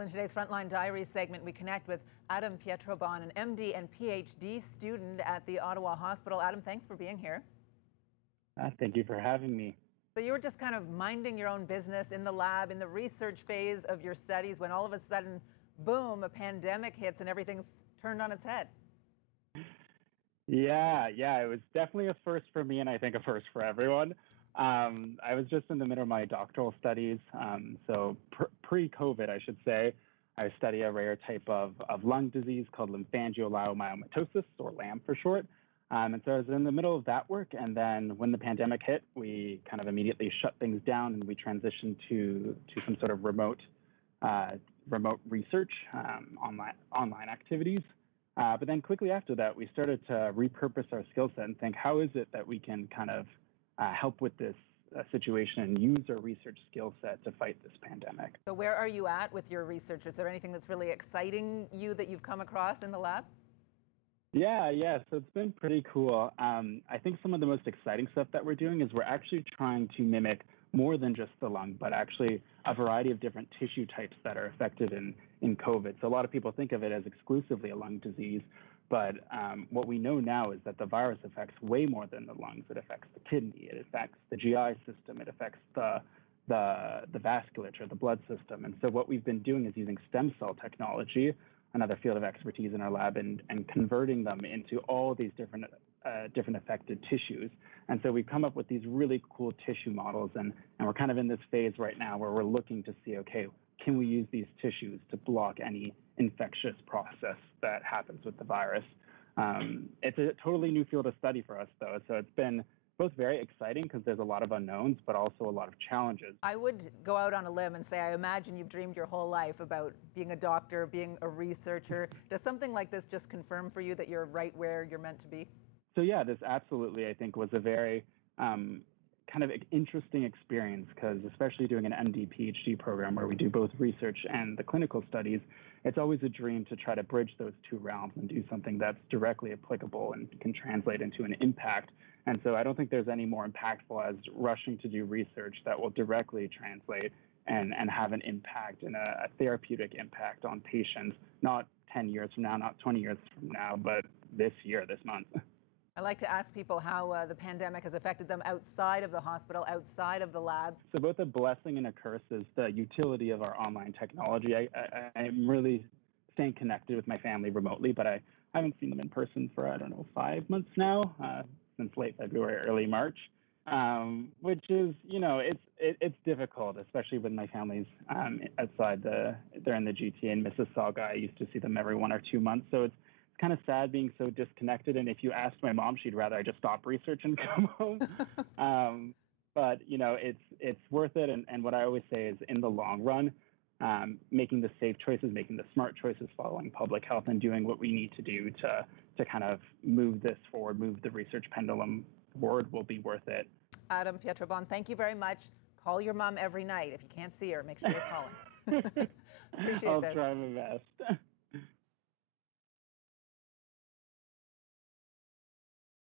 In today's Frontline Diaries segment, we connect with Adam Pietrobon, an MD and PhD student at the Ottawa Hospital. Adam, thanks for being here. Thank you for having me. So you were just kind of minding your own business in the lab, in the research phase of your studies, when all of a sudden, boom, a pandemic hits and everything's turned on its head. Yeah, it was definitely a first for me, and I think a first for everyone. I was just in the middle of my doctoral studies, so pre-COVID, I should say. I study a rare type of lung disease called lymphangioliomyomatosis, or LAM for short. And so I was in the middle of that work, and then when the pandemic hit, we kind of immediately shut things down, and we transitioned to some sort of remote research, online activities. But then quickly after that, we started to repurpose our skill set and think, how is it that we can kind of help with this situation and use our research skill set to fight this pandemic. So where are you at with your research? Is there anything that's really exciting you that you've come across in the lab? Yeah. So it's been pretty cool. I think some of the most exciting stuff that we're doing is we're actually trying to mimic more than just the lung, but actually a variety of different tissue types that are affected in COVID. So a lot of people think of it as exclusively a lung disease, but what we know now is that the virus affects way more than the lungs. It affects the kidney, it affects the GI system, it affects the vasculature, the blood system. And so what we've been doing is using stem cell technology, another field of expertise in our lab, and converting them into all these different affected tissues. And so we've come up with these really cool tissue models, and we're kind of in this phase right now where we're looking to see, okay, can we use these tissues to block any infectious process that happens with the virus? It's a totally new field of study for us, though, so it's been both very exciting because there's a lot of unknowns, but also a lot of challenges. I would go out on a limb and say, I imagine you've dreamed your whole life about being a doctor, being a researcher. Does something like this just confirm for you that you're right where you're meant to be? So yeah, this absolutely, I think, was a very kind of interesting experience, because especially doing an MD PhD program where we do both research and the clinical studies, it's always a dream to try to bridge those two realms and do something that's directly applicable and can translate into an impact. And so I don't think there's any more impactful as rushing to do research that will directly translate and have an impact and a therapeutic impact on patients, not 10 years from now, not 20 years from now, but this year, this month. I like to ask people how the pandemic has affected them outside of the hospital, outside of the lab. So both a blessing and a curse is the utility of our online technology. I'm really staying connected with my family remotely, but I haven't seen them in person for, 5 months now, since late February, early March, which is, it's difficult, especially when my family's outside they're in the GTA in Mississauga. I used to see them every 1 or 2 months. So it's kind of sad being so disconnected. And if you asked my mom, she'd rather I just stop research and come home. But, it's worth it. And what I always say is, in the long run, making the safe choices, making the smart choices, following public health, and doing what we need to do to kind of move this forward, move the research pendulum forward, will be worth it. Adam Pietrobon, thank you very much. Call your mom every night. If you can't see her, make sure you're calling. Appreciate I'll this. try my best.